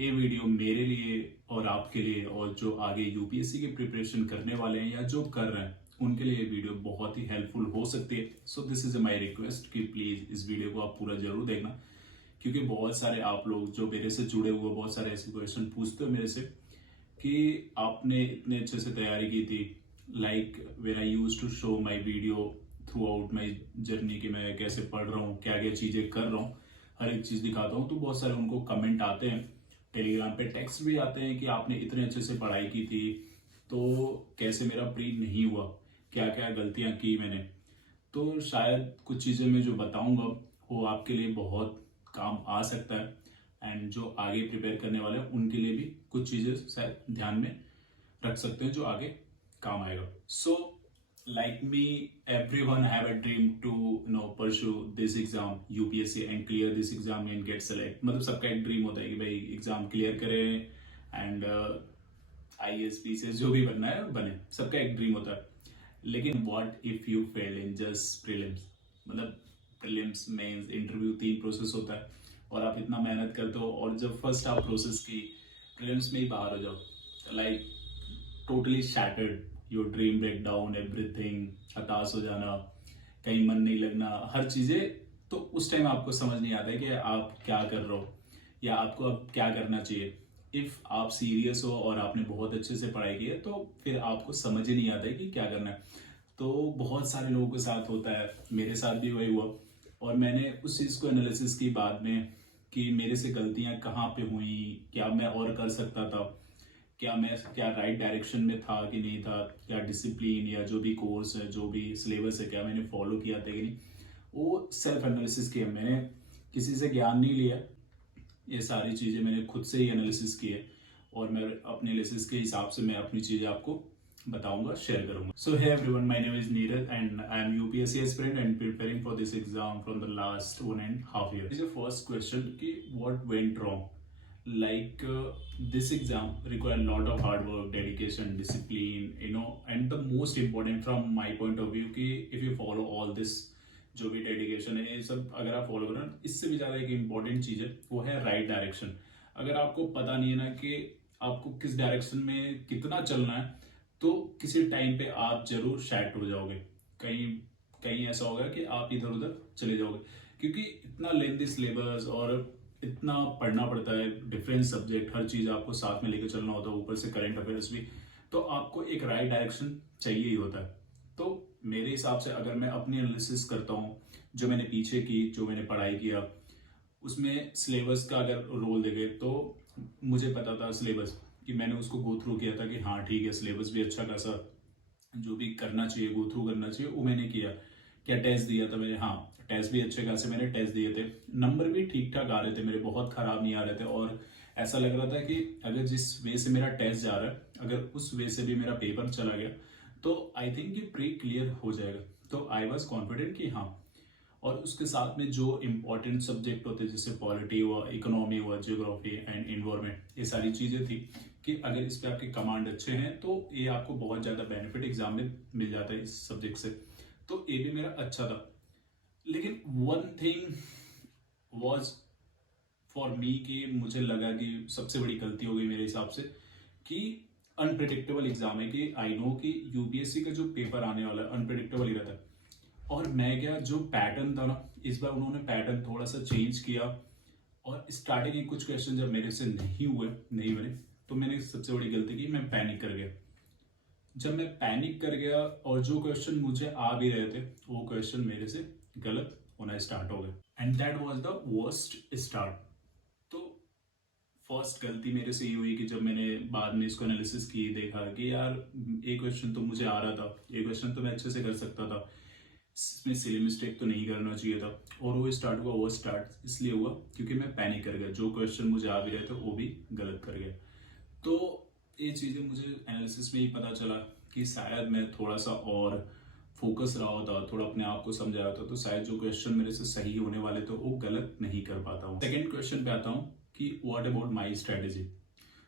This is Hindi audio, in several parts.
ये वीडियो मेरे लिए और आपके लिए और जो आगे यूपीएससी की प्रिपरेशन करने वाले हैं या जो कर रहे हैं उनके लिए ये वीडियो बहुत ही हेल्पफुल हो सकती है। So this is my request कि प्लीज इस वीडियो को आप पूरा जरूर देखना, क्योंकि बहुत सारे आप लोग जो मेरे से जुड़े हुए बहुत सारे ऐसे क्वेश्चन पूछते हो मेरे से कि आपने इतने अच्छे से तैयारी की थी, like when I use to show my video throughout my journey कि मैं कैसे पढ़ रहा हूँ, क्या क्या चीजें कर रहा हूँ, हर एक चीज दिखाता हूँ। तो बहुत सारे उनको कमेंट आते हैं, टेलीग्राम पे टेक्स्ट भी आते हैं कि आपने इतने अच्छे से पढ़ाई की थी तो कैसे मेरा प्री नहीं हुआ, क्या क्या गलतियां की मैंने। तो शायद कुछ चीजें मैं जो बताऊंगा वो आपके लिए बहुत काम आ सकता है, एंड जो आगे प्रिपेयर करने वाले हैं उनके लिए भी कुछ चीजें शायद ध्यान में रख सकते हैं जो आगे काम आएगा। सो like me, everyone have a dream to pursue this exam UPSC and clear this exam and get select। मतलब सबका एक ड्रीम होता है कि भाई एग्जाम क्लियर करें एंड IAS PCS जो भी बनना है बने, सबका एक ड्रीम होता है। लेकिन what if you fail in just prelims, मतलब प्रीलिम्स मेंस इंटरव्यू 3 प्रोसेस होता है और आप इतना मेहनत करते हो और जब फर्स्ट आप प्रोसेस की प्रीलिम्स में ही बाहर हो जाओ, like totally shattered, your dream break down everything, हताश हो जाना, कहीं मन नहीं लगना, हर चीजें। तो उस टाइम आपको समझ नहीं आता है कि आप क्या कर रहे हो या आपको अब क्या करना चाहिए। इफ आप सीरियस हो और आपने बहुत अच्छे से पढ़ाई की है तो फिर आपको समझ ही नहीं आता है कि क्या करना है। तो बहुत सारे लोगों के साथ होता है, मेरे साथ भी वही हुआ, और मैंने उस चीज को एनालिसिस की बाद में कि मेरे से गलतियां कहाँ पे हुई, क्या मैं और कर सकता था, क्या राइट डायरेक्शन में था कि नहीं था, क्या डिसिप्लिन या जो भी कोर्स है जो भी सिलेबस है क्या मैंने फॉलो किया था कि नहीं। वो सेल्फ एनालिसिस किया मैंने, किसी से ज्ञान नहीं लिया, ये सारी चीज़ें मैंने खुद से ही एनालिसिस की है और मैं अपने एनालिसिस के हिसाब से मैं अपनी चीज़ें आपको बताऊंगा, शेयर करूंगा। So hey everyone, my name is Neeraj and I am UPSC aspirant and preparing for this exam from the last 1.5 year। Is first question कि what went wrong. like this exam require a lot of hard work, dedication, discipline, and the most important from my point of view कि if you follow all this, जो भी डेडिकेशन है ये सब अगर आप फॉलो करें, इससे भी ज्यादा एक इम्पॉर्टेंट चीज है वो है राइट डायरेक्शन। अगर आपको पता नहीं है ना कि आपको किस डायरेक्शन में कितना चलना है तो किसी टाइम पे आप जरूर शैट हो जाओगे, कहीं कहीं ऐसा होगा कि आप इधर उधर चले जाओगे, क्योंकि इतना लेंथी सिलेबस और इतना पढ़ना पड़ता है, डिफरेंट सब्जेक्ट, हर चीज आपको साथ में लेकर चलना होता है, ऊपर से करंट अफेयर्स भी। तो आपको एक राइट डायरेक्शन चाहिए ही होता है। तो मेरे हिसाब से अगर मैं अपनी एनालिसिस करता हूँ, जो मैंने पीछे की, जो मैंने पढ़ाई किया, उसमें सिलेबस का अगर रोल देखे तो मुझे पता था सिलेबस कि मैंने उसको गो थ्रू किया था कि हाँ ठीक है, सिलेबस भी अच्छा खासा जो भी करना चाहिए गो थ्रू करना चाहिए वो मैंने किया। क्या टेस्ट दिया था मैंने, हाँ टेस्ट भी अच्छे खासे मैंने टेस्ट दिए थे, नंबर भी ठीक ठाक आ रहे थे मेरे, बहुत खराब नहीं आ रहे थे, और ऐसा लग रहा था कि अगर जिस वे से मेरा टेस्ट जा रहा है अगर उस वे से भी मेरा पेपर चला गया तो आई थिंक कि प्री क्लियर हो जाएगा। तो आई वॉज कॉन्फिडेंट कि हाँ। और उसके साथ में जो इम्पोर्टेंट सब्जेक्ट होते हैं जैसे पॉलिटी हुआ, इकोनॉमी हुआ, जियोग्राफी एंड इन्वायरमेंट, ये सारी चीजें थी कि अगर इस पे आपके कमांड अच्छे हैं तो ये आपको बहुत ज्यादा बेनिफिट एग्जाम में मिल जाता है इस सब्जेक्ट से। तो ये भी मेरा अच्छा था। लेकिन one thing was for me कि मुझे लगा कि सबसे बड़ी गलती हो गई मेरे हिसाब से कि अनप्रिडिक्टेबल एग्जाम है, कि आई नो कि यूपीएससी का जो पेपर आने वाला है अनप्रिडिक्टेबल ही रहता है। और मैं क्या, जो पैटर्न था ना, इस बार उन्होंने पैटर्न थोड़ा सा चेंज किया और स्टार्टिंग के कुछ क्वेश्चन जब मेरे से नहीं बने तो मैंने सबसे बड़ी गलती की, मैं पैनिक कर गया। जब मैं पैनिक कर गया और जो क्वेश्चन मुझे आ भी रहे थे वो क्वेश्चन मेरे से गलत होना स्टार्ट हो गए and that was the worst start. तो फर्स्ट गलती मेरे से ये हुई कि जब मैंने बाद में इसको एनालिसिस की, देखा कि यार ये क्वेश्चन तो मुझे आ रहा था, ये क्वेश्चन तो मैं अच्छे से कर सकता था, इसमें सिली मिस्टेक तो नहीं करना चाहिए था, और वो स्टार्ट हुआ, वो स्टार्ट इसलिए हुआ क्योंकि मैं पैनिक कर गया, जो क्वेश्चन मुझे आ भी रहे थे वो भी गलत कर गया। तो ये चीज़ें मुझे एनालिसिस में ही पता चला कि शायद मैं थोड़ा सा और फोकस रहा होता, थोड़ा अपने आप को समझा होता तो शायद जो क्वेश्चन मेरे से सही होने वाले थे वो गलत नहीं कर पाता हूँ। सेकेंड क्वेश्चन पे आता हूँ कि what about my strategy.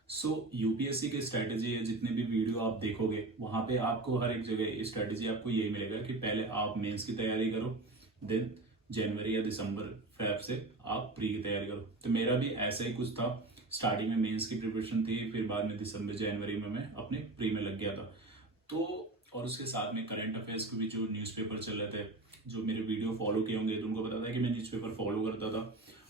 So UPSC के स्ट्रेटेजी है, जितने भी वीडियो आप देखोगे वहां पे आपको हर एक जगह स्ट्रेटेजी आपको यही मिलेगा कि पहले आप मेंस की तैयारी करो, देन जनवरी या दिसंबर फेब से आप प्री की तैयारी करो। तो मेरा भी ऐसा ही कुछ था, स्टार्टिंग में मेंस की प्रिपरेशन थी, फिर बाद में दिसंबर जनवरी में मैं अपने प्री में लग गया था। तो और उसके साथ में करंट अफेयर्स के भी जो न्यूज़पेपर चल रहे थे, जो मेरे वीडियो फॉलो किए होंगे तो उनको पता था कि मैं न्यूज़पेपर फॉलो करता था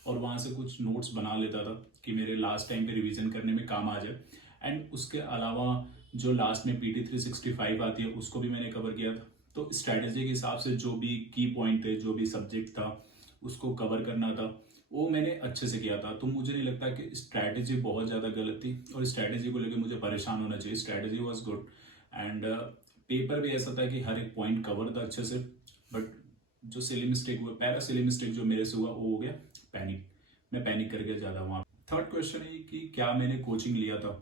और वहाँ से कुछ नोट्स बना लेता था कि मेरे लास्ट टाइम पे रिवीजन करने में काम आ जाए। एंड उसके अलावा जो लास्ट में PT 365 आती है उसको भी मैंने कवर किया था। तो स्ट्रैटेजी के हिसाब से जो भी की पॉइंट थे, जो भी सब्जेक्ट था उसको कवर करना था, वो मैंने अच्छे से किया था। तो मुझे नहीं लगता कि स्ट्रैटेजी बहुत ज़्यादा गलत थी और स्ट्रैटेजी को लेकर मुझे परेशान होना चाहिए। Strategy was good and paper भी ऐसा था कि हर एक पॉइंट कवर था अच्छे से। बट जो सिली मिस्टेक हुआ, पैरा सिली मिस्टेक जो मेरे से हुआ वो हो गया पैनिक। मैं पैनिक करके ज़्यादा वहाँ। थर्ड क्वेश्चन है कि क्या मैंने कोचिंग लिया था।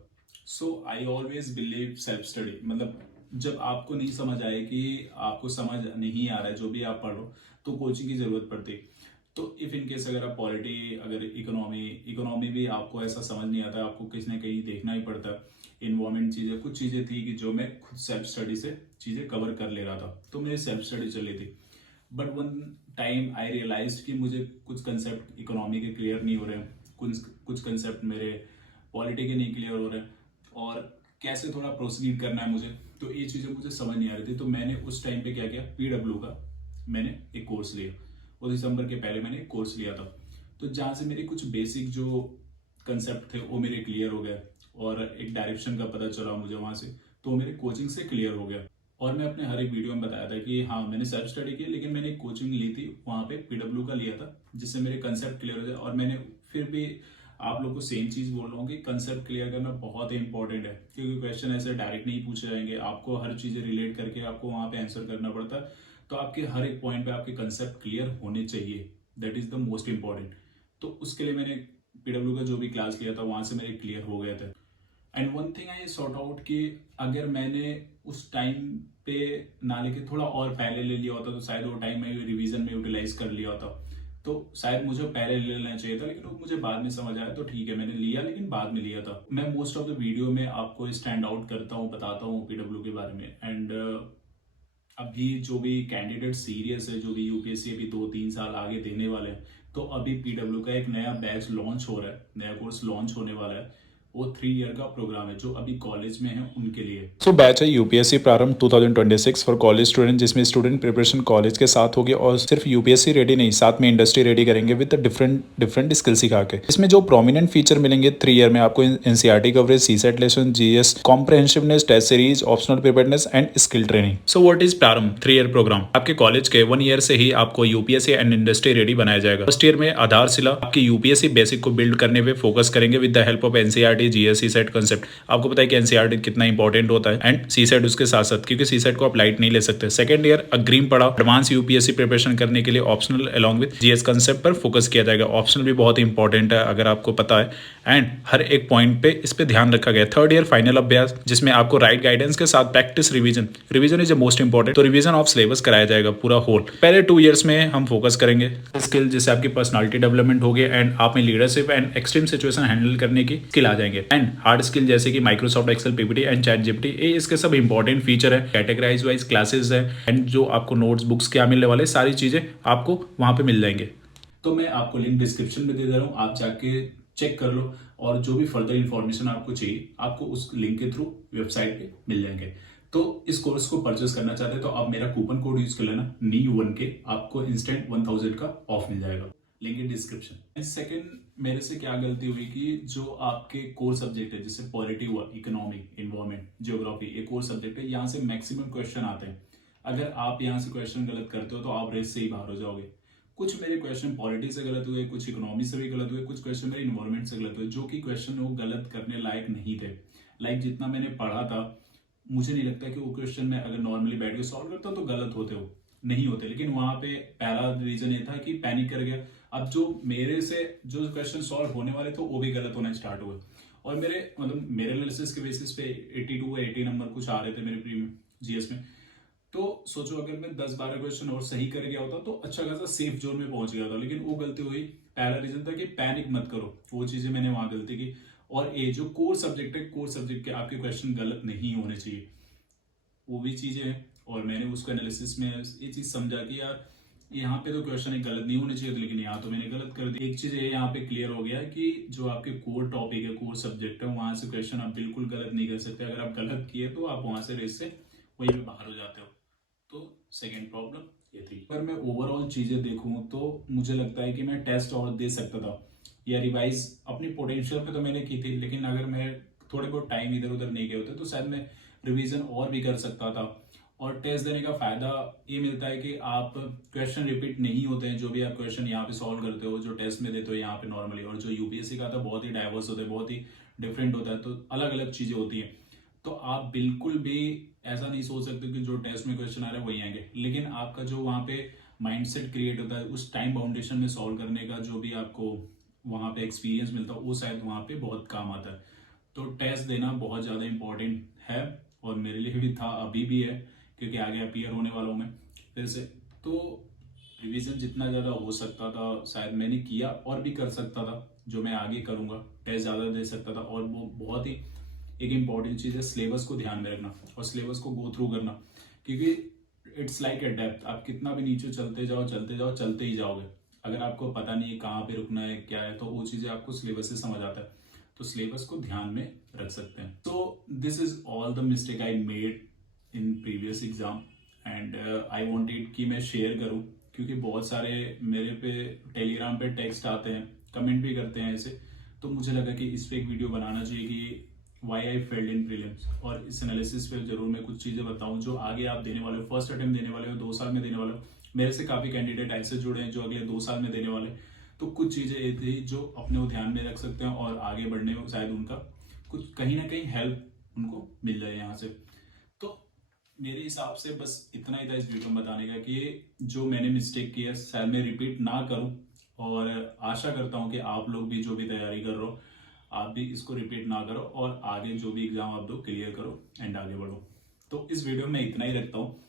So I always believe self study. मतलब जब आपको नहीं समझ आए कि आपको समझ नहीं आ रहा है जो भी आप पढ़ो, तो कोचिंग की ज़रूरत पड़ती। तो इफ़ इन केस अगर आप पॉलिटी, अगर इकोनॉमी भी आपको ऐसा समझ नहीं आता, आपको किसी न कहीं देखना ही पड़ता। इन्वायरमेंट चीज़ें, कुछ चीज़ें थी कि जो मैं खुद सेल्फ स्टडी से चीज़ें कवर कर ले रहा था, तो मेरी सेल्फ स्टडी चल रही थी। But one time I realize कि मुझे कुछ कंसेप्ट इकोनॉमी के क्लियर नहीं हो रहे हैं, कुछ कंसेप्ट मेरे पॉलिटी के नहीं क्लियर हो रहे हैं, और कैसे थोड़ा प्रोसीड करना है मुझे, तो ये चीज़ें मुझे समझ नहीं आ रही थी। तो मैंने उस टाइम पे क्या किया, PW का मैंने एक कोर्स लिया और दिसंबर के पहले मैंने एक कोर्स लिया था। तो जहाँ से मेरे कुछ बेसिक जो कंसेप्ट थे वो मेरे क्लियर हो गए और एक डायरेक्शन का पता चला मुझे वहाँ से, तो मेरे कोचिंग से क्लियर हो गया। और मैं अपने हर एक वीडियो में बताया था कि हाँ मैंने सेल्फ स्टडी की, लेकिन मैंने कोचिंग ली थी, वहाँ पे PW का लिया था, जिससे मेरे कंसेप्ट क्लियर हो जाए। और मैंने फिर भी आप लोग को सेम चीज़ बोल रहा हूँ कि कंसेप्ट क्लियर करना बहुत ही इंपॉर्टेंट है, क्योंकि क्वेश्चन ऐसे डायरेक्ट नहीं पूछे जाएंगे, आपको हर चीज़ें रिलेट करके आपको वहाँ पे आंसर करना पड़ता है। तो आपके हर एक पॉइंट पे आपके कंसेप्ट क्लियर होने चाहिए, that is the most important. तो उसके लिए मैंने PW का जो भी क्लास लिया था वहाँ से मेरे क्लियर हो गए थे। And one thing I sort out कि अगर मैंने उस टाइम पे ना लेके थोड़ा और पहले ले लिया होता तो शायद वो टाइम मैं रिवीजन में यूटिलाइज कर लिया होता। तो शायद मुझे पहले ले लेना चाहिए था, लेकिन वो मुझे बाद में समझ आया, तो ठीक है मैंने लिया, लेकिन बाद में लिया था। मैं मोस्ट ऑफ द वीडियो में आपको स्टैंड आउट करता हूँ, बताता हूँ PW के बारे में। एंड अभी जो भी कैंडिडेट सीरियस है, जो भी UPSC अभी 2-3 साल आगे देने वाले हैं, तो अभी PW का एक नया बैच लॉन्च हो रहा है, नया कोर्स लॉन्च होने वाला है। वो 3 ईयर का प्रोग्राम है, जो अभी कॉलेज में है उनके लिए। सो बैच है UPSC प्रारंभ 2026 फॉर कॉलेज स्टूडेंट, जिसमें स्टूडेंट प्रिपरेशन कॉलेज के साथ होगी और सिर्फ UPSC रेडी नहीं, साथ में इंडस्ट्री रेडी करेंगे विद डिफरेंट स्किल सिखा के। इसमें जो प्रोमिनेंट फीचर मिलेंगे 3 ईयर में आपको, NCERT coverage, CSET lesson, GS comprehensiveness, test series, optional preparedness and skill training. So what is Prarambh 3 year programme? आपके कॉलेज के 1 ईयर से ही आपको UPSC एंड इंडस्ट्री रेडी बनाया जाएगा। फर्स्ट ईयर में आधारशिला आपकी UPSC बेसिक को बिल्ड करने पे फोकस करेंगे with the help of NCERT, GS, CSET concept. आपको पता है कि NCERT कितना इंपॉर्टेंट होता है, एंड CSET उसके साथ साथ, क्योंकि CSET को आप लाइट नहीं ले सकते। सेकंड ईयर अग्रिम पढ़ा, एडवांस UPSC प्रिपरेशन करने के लिए optional along with GS concept पर फोकस किया जाएगा। ऑप्शनल भी बहुत इंपॉर्टेंट है अगर आपको पता है, एंड हर एक पॉइंट पे इस पे ध्यान रखा गया। थर्ड ईयर फाइनल अभ्यास, जिसमें आपको राइट गाइडेंस के साथ practice revision is most important. तो रिवीजन ऑफ सिलेबस कराया जाएगा पूरा होल। पहले 2 ईयर्स में हम फोकस करेंगे स्किल, जिससे आपकी पर्सनालिटी डेवलपमेंट होगी एंड आप में leadership and extreme situation handle करने की स्किल आ जाएंगे। एंड हार्ड स्किल जैसे कि Microsoft Excel, PPT and ChatGPT, ये इसके सब इंपॉर्टेंट फीचर है। कैटेगराइज वाइज क्लासेस है, एंड जो आपको नोट्स, बुक्स क्या मिलने वाले, सारी चीजें आपको वहां पे मिल जाएंगे। तो मैं आपको लिंक डिस्क्रिप्शन में दे दे रहा हूँ, आप जाके चेक कर लो, और जो भी फर्दर इन्फॉर्मेशन आपको चाहिए आपको उस लिंक के थ्रू वेबसाइट पे मिल जाएंगे। तो इस कोर्स को परचेस करना चाहते हैं तो आप मेरा कूपन कोड यूज कर लेना NEW1K, आपको इंस्टेंट 1000 का ऑफ मिल जाएगा, लिंक इन डिस्क्रिप्शन। सेकंड, मेरे से क्या गलती हुई कि जो आपके कोर सब्जेक्ट है, जैसे पॉलिटी हुआ, इकोनॉमी, इन्वायरमेंट, ज्योग्राफी, ये कोर सब्जेक्ट है, यहाँ से मैक्सिमम क्वेश्चन आते हैं। अगर आप यहाँ से क्वेश्चन गलत करते हो तो आप रेस से ही बाहर हो जाओगे। कुछ मेरे क्वेश्चन पॉलिटी से गलत हुए, कुछ इकोनॉमी से भी गलत हुए, कुछ क्वेश्चन मेरे इन्वायरमेंट से गलत हुए, जो कि क्वेश्चन वो गलत करने लायक नहीं थे। लाइक जितना मैंने पढ़ा था, मुझे नहीं लगता कि वो क्वेश्चन मैं अगर नॉर्मली बैठ के सॉल्व करता तो गलत होते हो, नहीं होते। लेकिन वहां पे पहला रीजन ये था कि पैनिक कर गया। अब जो मेरे से जो क्वेश्चन सॉल्व होने वाले थे वो भी गलत होना स्टार्ट हुए, और मेरे एनालिसिस के बेसिस पे 82 या 80 नंबर कुछ आ रहे थे मेरे प्री में, GS में। तो सोचो अगर मैं 10-12 क्वेश्चन और सही कर गया होता तो अच्छा खासा सेफ जोन में पहुंच गया था, लेकिन वो गलती हुई। पहला रीजन था कि पैनिक मत करो, वो चीजें मैंने वहां गलती की। और ये जो कोर सब्जेक्ट है, कोर सब्जेक्ट के आपके क्वेश्चन गलत नहीं होने चाहिए, वो भी चीजें हैं। और मैंने उसको एनालिसिस में ये चीज समझा कि यार यहाँ पे तो क्वेश्चन एक गलत नहीं होने चाहिए थे, लेकिन यहाँ तो मैंने गलत कर दी। एक चीज ये यहाँ पे क्लियर हो गया कि जो आपके कोर टॉपिक है, कोर सब्जेक्ट है, वहां से क्वेश्चन आप बिल्कुल गलत नहीं कर सकते। अगर आप गलत किए तो आप वहां से रेस से वहीं पे बाहर हो जाते हो। तो सेकेंड प्रॉब्लम ये थी। पर मैं ओवरऑल चीजें देखूं तो मुझे लगता है कि मैं टेस्ट और दे सकता था या रिवाइज अपनी पोटेंशियल पे तो मैंने की थी, लेकिन अगर मैं थोड़े बहुत टाइम इधर उधर नहीं गए होते तो शायद मैं रिवीजन और भी कर सकता था। और टेस्ट देने का फायदा ये मिलता है कि आप क्वेश्चन रिपीट नहीं होते हैं। जो भी आप क्वेश्चन यहाँ पे सॉल्व करते हो, जो टेस्ट में देते हो यहाँ पे नॉर्मली, और जो यूपीएससी का था बहुत ही डाइवर्स होता है, बहुत ही डिफरेंट होता है, तो अलग अलग चीजें होती हैं। तो आप बिल्कुल भी ऐसा नहीं सोच सकते कि जो टेस्ट में क्वेश्चन आ रहे हैं वही आएंगे, लेकिन आपका जो वहाँ पे माइंडसेट क्रिएट होता है उस टाइम बाउंडेशन में सॉल्व करने का, जो भी आपको वहाँ पे एक्सपीरियंस मिलता है, वो शायद वहाँ पे बहुत काम आता है। तो टेस्ट देना बहुत ज़्यादा इंपॉर्टेंट है, और मेरे लिए भी था, अभी भी है, क्योंकि आगे अपीयर होने वाला हूँ मैं फिर से। तो रिवीजन जितना ज़्यादा हो सकता था शायद मैंने किया, और भी कर सकता था जो मैं आगे करूँगा। टेस्ट ज़्यादा दे सकता था। और वो बहुत ही एक इम्पॉर्टेंट चीज़ है, सिलेबस को ध्यान में रखना और सिलेबस को गो थ्रू करना, क्योंकि इट्स लाइक ए डेप्थ। आप कितना भी नीचे चलते जाओ चलते जाओ चलते ही जाओगे। अगर आपको पता नहीं है कहाँ पे रुकना है क्या है, तो वो चीज़ें आपको सिलेबस से समझ आता है। तो सिलेबस को ध्यान में रख सकते हैं। तो this is all the mistake I made in previous exam, and I wanted कि मैं शेयर करूं, क्योंकि बहुत सारे मेरे पे टेलीग्राम पे टेक्स्ट आते हैं, कमेंट भी करते हैं ऐसे। तो मुझे लगा कि इस पे एक वीडियो बनाना चाहिए कि why I failed in prelims, और इस एनालिसिस पे जरूर मैं कुछ चीज़ें बताऊं जो आगे आप देने वाले हो, फर्स्ट अटेम्प्ट देने वाले हो, 2 साल में देने वाले हो। मेरे से काफ़ी कैंडिडेट ऐसे जुड़े हैं जो अगले 2 साल में देने वाले। तो कुछ चीज़ें ये थी जो अपने को ध्यान में रख सकते हैं, और आगे बढ़ने में शायद उनका कुछ कहीं ना कहीं हेल्प उनको मिल जाए यहाँ से। तो मेरे हिसाब से बस इतना ही था इस वीडियो में बताने का, कि जो मैंने मिस्टेक की है शायद मैं रिपीट ना करूं, और आशा करता हूं कि आप लोग भी जो भी तैयारी कर रहे हो, आप भी इसको रिपीट ना करो, और आगे जो भी एग्जाम आप दो क्लियर करो एंड आगे बढ़ो। तो इस वीडियो में इतना ही रखता हूँ।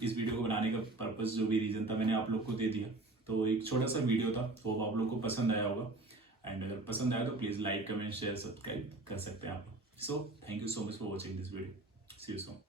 इस वीडियो को बनाने का पर्पस, जो भी रीजन था, मैंने आप लोग को दे दिया। तो एक छोटा सा वीडियो था, होप आप लोग को पसंद आया होगा, एंड अगर पसंद आया तो please like comment share subscribe कर सकते हैं आप लोग। So thank you so much for watching this video. See you soon.